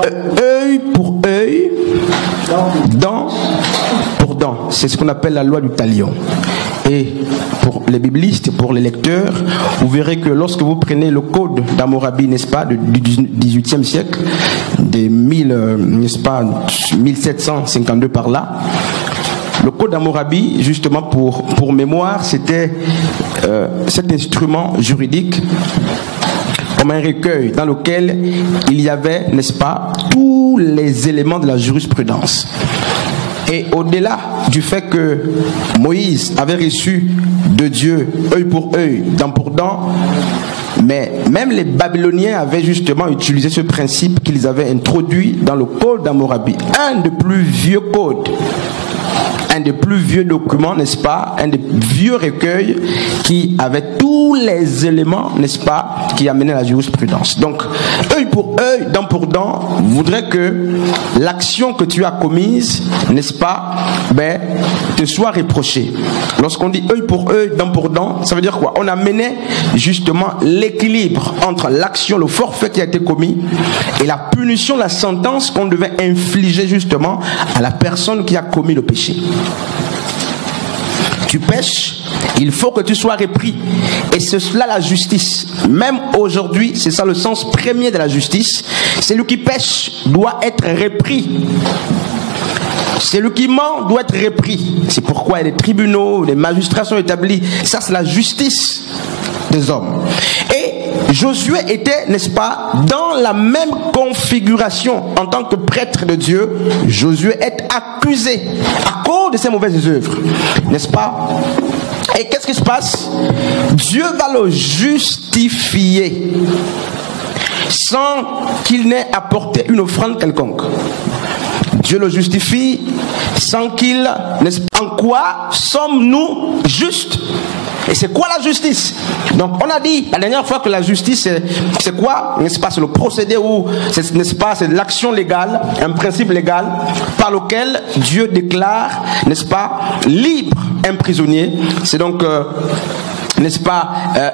œil pour œil, dent pour dent. C'est ce qu'on appelle la loi du talion. Et pour les biblistes, pour les lecteurs, vous verrez que lorsque vous prenez le code d'Hammurabi, n'est-ce pas, du 18e siècle, des 1752 par là, le code d'Hammurabi, justement pour mémoire, c'était cet instrument juridique comme un recueil dans lequel il y avait, n'est-ce pas, tous les éléments de la jurisprudence. Et au-delà du fait que Moïse avait reçu de Dieu œil pour œil, dent pour dent, mais même les Babyloniens avaient justement utilisé ce principe qu'ils avaient introduit dans le code d'Hammurabi, un des plus vieux codes, un des plus vieux documents, n'est-ce pas, un des vieux recueils qui avait tous les éléments, n'est-ce pas, qui amenaient la jurisprudence. Donc, œil pour œil, dent pour dent, voudrait que l'action que tu as commise, n'est-ce pas, te soit reprochée. Lorsqu'on dit œil pour œil, dent pour dent, ça veut dire quoi? On a mené justement l'équilibre entre l'action, le forfait qui a été commis, et la punition, la sentence qu'on devait infliger justement à la personne qui a commis le péché. Tu pêches, il faut que tu sois repris. Et c'est cela la justice. Même aujourd'hui, c'est ça le sens premier de la justice. Celui qui pêche doit être repris. Celui qui ment doit être repris. C'est pourquoi les tribunaux, les magistrats sont établis. Ça, c'est la justice des hommes. Et Josué était, n'est-ce pas, dans la même configuration en tant que prêtre de Dieu. Josué est accusé à cause de ses mauvaises œuvres, n'est-ce pas? Et qu'est-ce qui se passe? Dieu va le justifier sans qu'il n'ait apporté une offrande quelconque. Dieu le justifie sans qu'il, n'est-ce pas? En quoi sommes-nous justes? Et c'est quoi la justice? Donc on a dit la dernière fois que la justice c'est quoi? N'est-ce pas? C'est le procédé où, n'est-ce pas, c'est l'action légale, un principe légal par lequel Dieu déclare, n'est-ce pas, libre un prisonnier. C'est donc n'est-ce pas,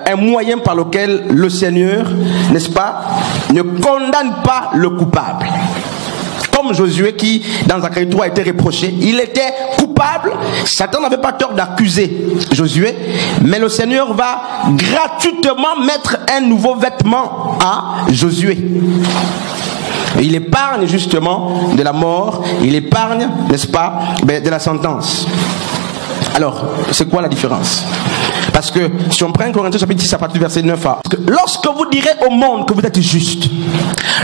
un moyen par lequel le Seigneur, n'est-ce pas, ne condamne pas le coupable. Comme Josué qui, dans Zacharie 3, a été reproché. Il était coupable. Satan n'avait pas tort d'accuser Josué. Mais le Seigneur va gratuitement mettre un nouveau vêtement à Josué. Il épargne justement de la mort. Il épargne, n'est-ce pas, de la sentence. Alors, c'est quoi la différence? Parce que si on prend Corinthiens chapitre 6 à partir du verset 9a, lorsque vous direz au monde que vous êtes juste,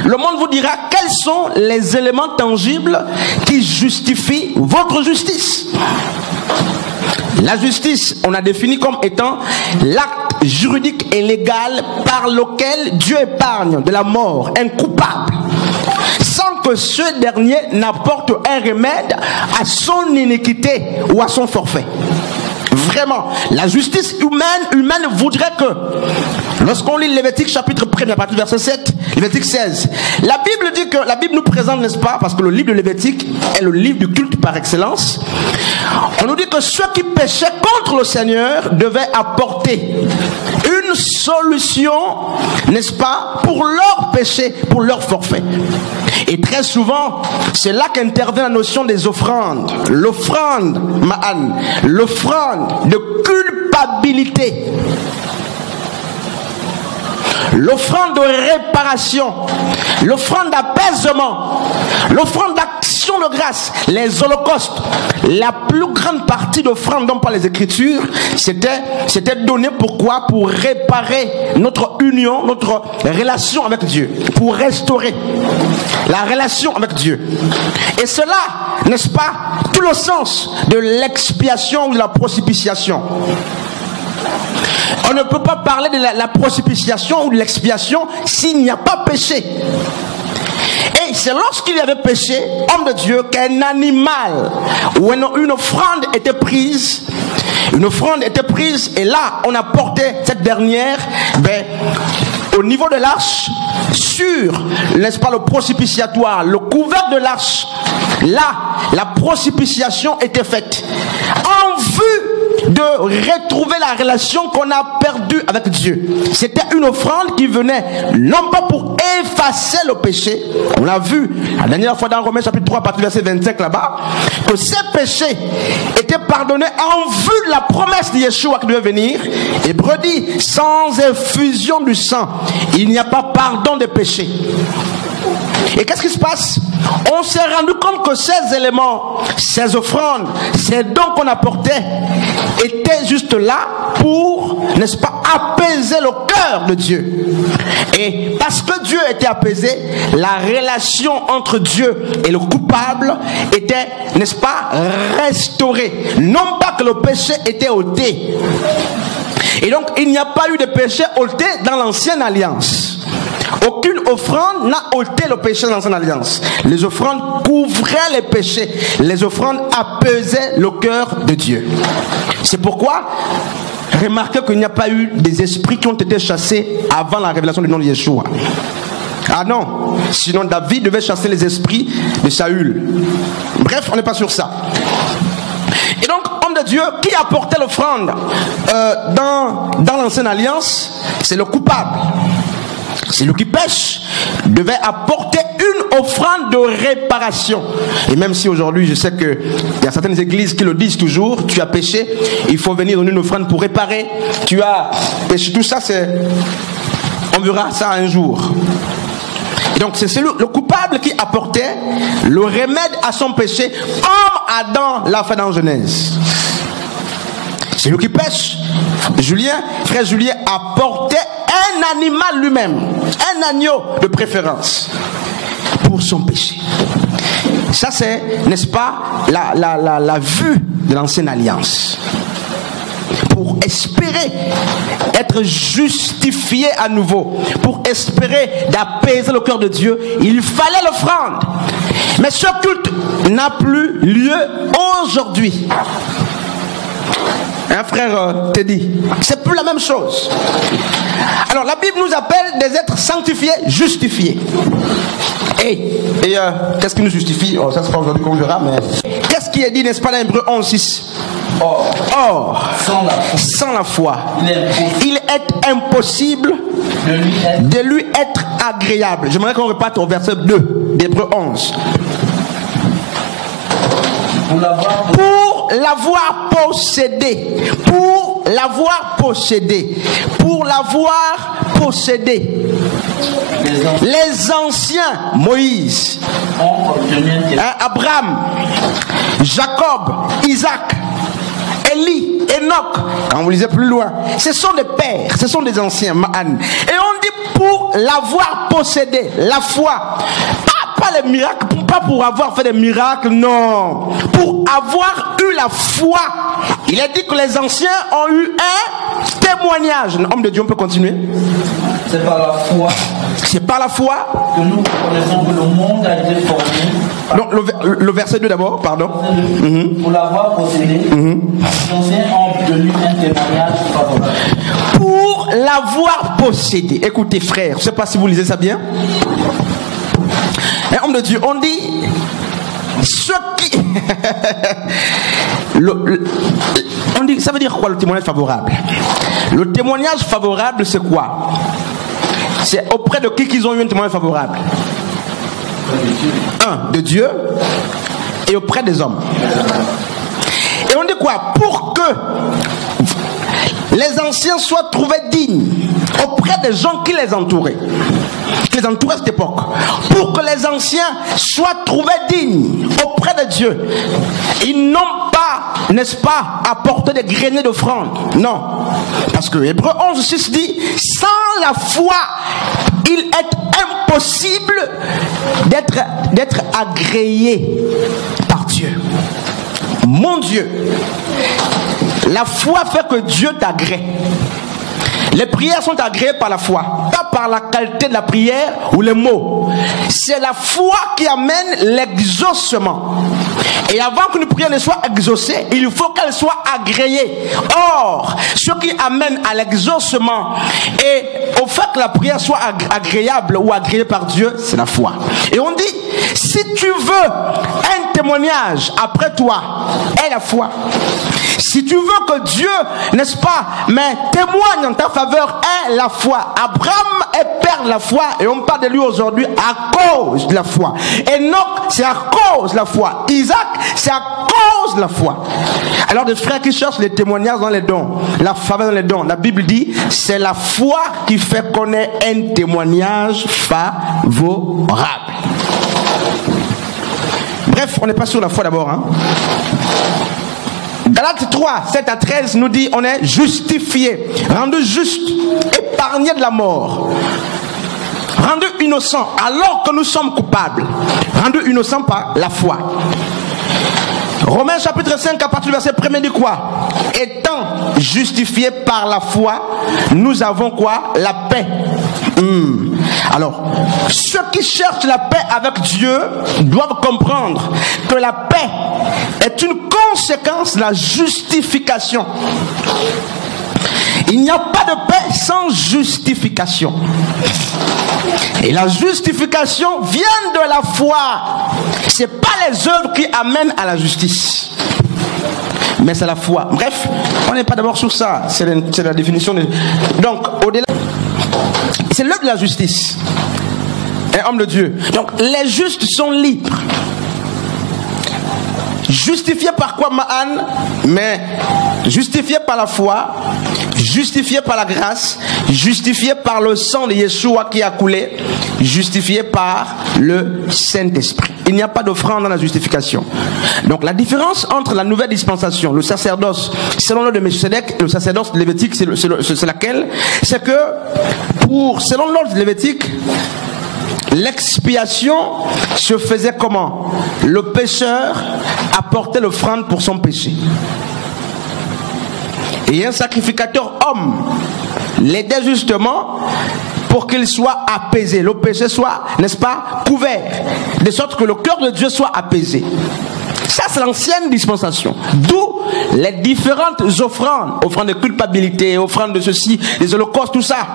le monde vous dira quels sont les éléments tangibles qui justifient votre justice. La justice, on a défini comme étant l'acte juridique et légal par lequel Dieu épargne de la mort un coupable, sans que ce dernier n'apporte un remède à son iniquité ou à son forfait. Vraiment, la justice humaine voudrait que, lorsqu'on lit Lévitique chapitre 1 à partir du verset 7, Lévitique 16, la Bible dit que, la Bible nous présente, n'est-ce pas, parce que le livre de Lévitique est le livre du culte par excellence, on nous dit que ceux qui péchaient contre le Seigneur devaient apporter une solution, n'est-ce pas, pour leur péché, pour leur forfait. Et très souvent, c'est là qu'intervient la notion des offrandes. L'offrande, ma'an, l'offrande de culpabilité. L'offrande de réparation, l'offrande d'apaisement, l'offrande d'action de grâce, les holocaustes. La plus grande partie d'offrande dont parlent les Écritures, c'était donné pourquoi? Pour réparer notre union, notre relation avec Dieu, pour restaurer la relation avec Dieu. Et cela, n'est-ce pas, tout le sens de l'expiation ou de la propitiation. On ne peut pas parler de la propitiation ou de l'expiation s'il n'y a pas péché. Et c'est lorsqu'il y avait péché, homme de Dieu, qu'un animal ou une offrande était prise. Une offrande était prise et là, on a porté cette dernière au niveau de l'arche, sur, n'est-ce pas, le propitiatoire, le couvercle de l'arche. Là, la propitiation était faite en vue de retrouver la relation qu'on a perdue avec Dieu. C'était une offrande qui venait non pas pour effacer le péché. On l'a vu la dernière fois dans Romains chapitre 3 à partir du verset 25 là-bas, que ces péchés étaient pardonnés en vue de la promesse de Yeshua qui devait venir. Hébreu dit, sans effusion du sang, il n'y a pas pardon des péchés. Et qu'est-ce qui se passe? On s'est rendu compte que ces éléments, ces offrandes, ces dons qu'on apportait étaient juste là pour, n'est-ce pas, apaiser le cœur de Dieu. Et parce que Dieu était apaisé, la relation entre Dieu et le coupable était, n'est-ce pas, restaurée. Non pas que le péché était ôté. Et donc il n'y a pas eu de péché ôté dans l'ancienne alliance. Aucune offrande n'a ôté le péché dans l'ancienne alliance. Les offrandes couvraient les péchés. Les offrandes apaisaient le cœur de Dieu. C'est pourquoi remarquez qu'il n'y a pas eu des esprits qui ont été chassés avant la révélation du nom de Yeshua. Ah non, sinon David devait chasser les esprits de Saül. Bref, on n'est pas sur ça. Et donc, homme de Dieu, qui apportait l'offrande dans l'ancienne alliance? C'est le coupable. Celui qui pêche devait apporter une offrande de réparation. Et même si aujourd'hui je sais qu'il y a certaines églises qui le disent toujours, tu as péché, il faut venir donner une offrande pour réparer. Tu as péché, tout ça, on verra ça un jour. Et donc c'est le coupable qui apportait le remède à son péché, comme Adam l'a fait dans Genèse. Celui qui pêche, frère Julien apportait un animal lui-même, un agneau de préférence, pour son péché. Ça c'est, n'est-ce pas, la vue de l'ancienne alliance. Pour espérer être justifié à nouveau, pour espérer d'apaiser le cœur de Dieu, il fallait l'offrande. Mais ce culte n'a plus lieu aujourd'hui. Un frère Teddy, c'est plus la même chose. Alors la Bible nous appelle des êtres sanctifiés, justifiés. Et qu'est-ce qui nous justifie? Ça c'est pas aujourd'hui qu'on verra, mais qu'est-ce qui est dit, n'est-ce pas, dans Hébreux 11:6? Or, sans la foi, il est impossible de lui être agréable. J'aimerais qu'on reparte au verset 2 d'Hébreux 11. Pour l'avoir possédé, les anciens, Moïse, Abraham, Jacob, Isaac, Élie, Enoch, quand vous lisez plus loin, ce sont des pères, ce sont des anciens, Ma'an. Et on dit pour l'avoir possédé, la foi, pas les miracles, pas pour avoir fait des miracles, non, pour avoir eu la foi. Il est dit que les anciens ont eu un témoignage. Homme de Dieu, on peut continuer. C'est par la foi. C'est par la foi que nous reconnaissons que le monde a été formé. Donc le verset 2 d'abord, pardon. Pour l'avoir possédé, les anciens ont obtenu un témoignage favorable. Pour l'avoir possédé. Écoutez frère, je ne sais pas si vous lisez ça bien. Un homme de Dieu, on dit ce qui on dit, ça veut dire quoi le témoignage favorable? Le témoignage favorable, c'est quoi? C'est auprès de qui qu'ils ont eu un témoignage favorable? De Dieu et auprès des hommes. Et on dit quoi? Pour que les anciens soient trouvés dignes auprès des gens qui les entouraient. Qui les entouraient à cette époque. Pour que les anciens soient trouvés dignes auprès de Dieu. Ils n'ont pas, n'est-ce pas, apporté des greniers d'offrande. Non. Parce que Hébreux 11:6 dit, sans la foi, il est impossible d'être agréé par Dieu. Mon Dieu, la foi fait que Dieu t'agrée. Les prières sont agréées par la foi, pas par la qualité de la prière ou les mots. C'est la foi qui amène l'exaucement. Et avant qu'une prière ne soit exaucée, il faut qu'elle soit agréée. Or, ce qui amène à l'exaucement et au fait que la prière soit agréable ou agréée par Dieu, c'est la foi. Et on dit, si tu veux un témoignage après toi, est la foi. Si tu veux que Dieu, n'est-ce pas, mais témoigne en ta faveur, est la foi. Abraham est père de la foi et on parle de lui aujourd'hui à cause de la foi. Enoch, c'est à cause de la foi. Isaac, c'est à cause de la foi. Alors des frères qui cherchent les témoignages dans les dons, la faveur dans les dons, la Bible dit, c'est la foi qui fait connaître un témoignage favorable. Bref, on n'est pas sur la foi d'abord, hein. Galates 3, 7 à 13 nous dit on est justifié, rendu juste, épargné de la mort, rendu innocent alors que nous sommes coupables, rendu innocent par la foi. Romains chapitre 5 à partir du verset 1 dit quoi? Étant justifiés par la foi, nous avons quoi? La paix. Alors, ceux qui cherchent la paix avec Dieu doivent comprendre que la paix est une conséquence de la justification. Il n'y a pas de paix sans justification. Et la justification vient de la foi. Ce n'est pas les œuvres qui amènent à la justice, mais c'est la foi. Bref, on n'est pas d'abord sur ça. C'est la définition. Donc, au-delà, c'est l'œuvre de la justice. Un homme de Dieu. Donc, les justes sont libres. Justifié par quoi, Ma'an? Mais justifié par la foi, justifié par la grâce, justifié par le sang de Yeshua qui a coulé, justifié par le Saint-Esprit. Il n'y a pas d'offrande dans la justification. Donc la différence entre la nouvelle dispensation, le sacerdoce selon l'ordre de Melchisedec et le sacerdoce lévitique, c'est laquelle? C'est que selon l'ordre lévitique, l'expiation se faisait comment? Le pécheur apportait l'offrande pour son péché. Et un sacrificateur homme l'aidait justement pour qu'il soit apaisé. Le péché soit, n'est-ce pas, couvert. De sorte que le cœur de Dieu soit apaisé. Ça, c'est l'ancienne dispensation. D'où les différentes offrandes. Offrandes de culpabilité, offrandes de ceci, des holocaustes, tout ça.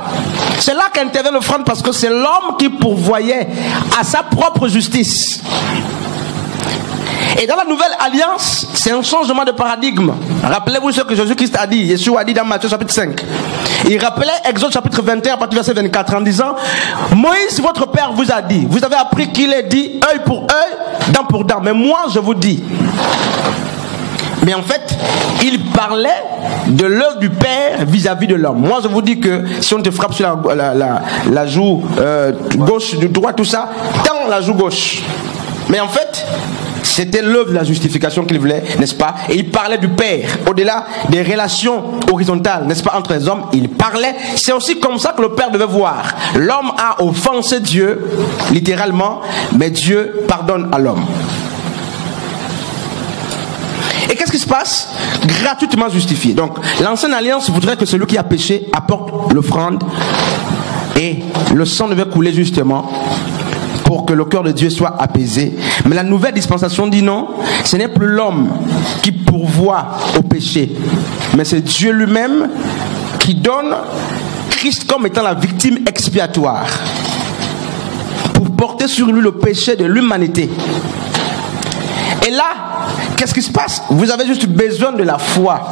C'est là qu'intervient l'offrande parce que c'est l'homme qui pourvoyait à sa propre justice. Et dans la nouvelle alliance, c'est un changement de paradigme. Rappelez-vous ce que Jésus-Christ a dit. Yeshua a dit dans Matthieu chapitre 5. Il rappelait Exode chapitre 21 à partir du verset 24 en disant: Moïse, votre père, vous a dit, vous avez appris qu'il est dit œil pour œil, dent pour dent. Mais moi, je vous dis. Mais en fait, il parlait de l'œuvre du Père vis-à-vis de l'homme. Moi, je vous dis que si on te frappe sur la joue gauche, du droit, tout ça, tends la joue gauche. Mais en fait, c'était l'œuvre de la justification qu'il voulait, n'est-ce pas? Et il parlait du Père, au-delà des relations horizontales, n'est-ce pas, entre les hommes. Il parlait, c'est aussi comme ça que le Père devait voir. L'homme a offensé Dieu, littéralement, mais Dieu pardonne à l'homme. Et qu'est-ce qui se passe? Gratuitement justifié. Donc, l'ancienne alliance voudrait que celui qui a péché apporte l'offrande et le sang devait couler justement pour que le cœur de Dieu soit apaisé. Mais la nouvelle dispensation dit non, ce n'est plus l'homme qui pourvoit au péché, mais c'est Dieu lui-même qui donne Christ comme étant la victime expiatoire pour porter sur lui le péché de l'humanité. Et là, qu'est-ce qui se passe? Vous avez juste besoin de la foi.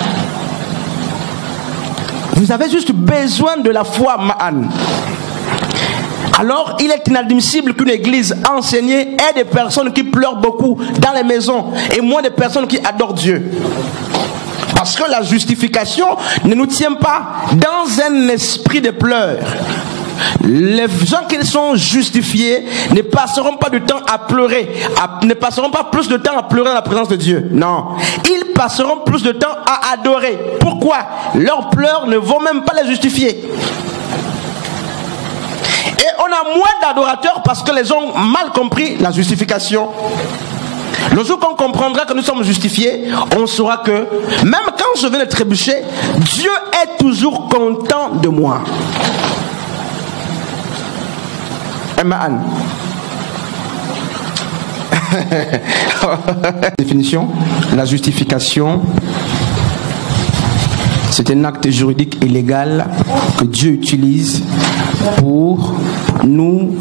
Vous avez juste besoin de la foi, Ma'an. Alors, il est inadmissible qu'une église enseignée ait des personnes qui pleurent beaucoup dans les maisons et moins des personnes qui adorent Dieu. Parce que la justification ne nous tient pas dans un esprit de pleurs. Les gens qui sont justifiés ne passeront pas du temps à pleurer, ne passeront pas plus de temps à pleurer dans la présence de Dieu. Non, ils passeront plus de temps à adorer. Pourquoi? Leurs pleurs ne vont même pas les justifier. Et on a moins d'adorateurs parce que les gens ont mal compris la justification. Le jour qu'on comprendra que nous sommes justifiés, on saura que même quand je vais le trébucher, Dieu est toujours content de moi. Amen. Définition: la justification, c'est un acte juridique et légal que Dieu utilise pour nous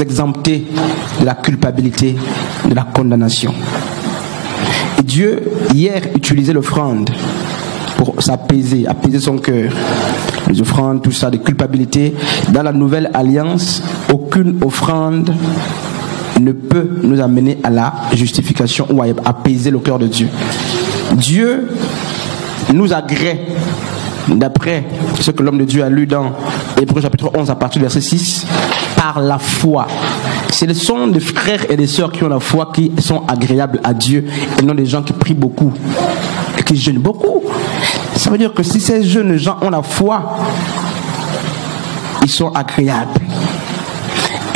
exemptés de la culpabilité, de la condamnation. Et Dieu, hier, utilisait l'offrande pour s'apaiser, apaiser son cœur. Les offrandes, tout ça, des culpabilités. Dans la nouvelle alliance, aucune offrande ne peut nous amener à la justification ou à apaiser le cœur de Dieu. Dieu nous agrée, d'après ce que l'homme de Dieu a lu dans Hébreux chapitre 11 à partir du verset 6, par la foi. Ce sont des frères et des sœurs qui ont la foi qui sont agréables à Dieu et non des gens qui prient beaucoup et qui jeûnent beaucoup. Ça veut dire que si ces jeunes gens ont la foi, ils sont agréables.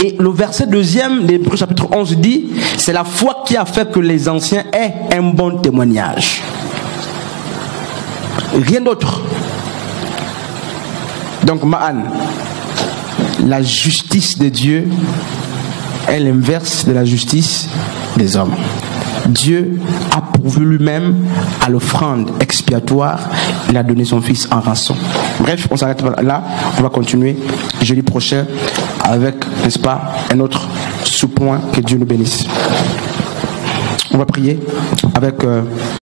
Et le verset 2e d'Hébreux chapitre 11 dit, c'est la foi qui a fait que les anciens aient un bon témoignage. Rien d'autre. Donc Ma'an, la justice de Dieu est l'inverse de la justice des hommes. Dieu a pourvu lui-même à l'offrande expiatoire. Il a donné son fils en rançon. Bref, on s'arrête là. On va continuer jeudi prochain avec, n'est-ce pas, un autre sous-point. Que Dieu nous bénisse. On va prier avec...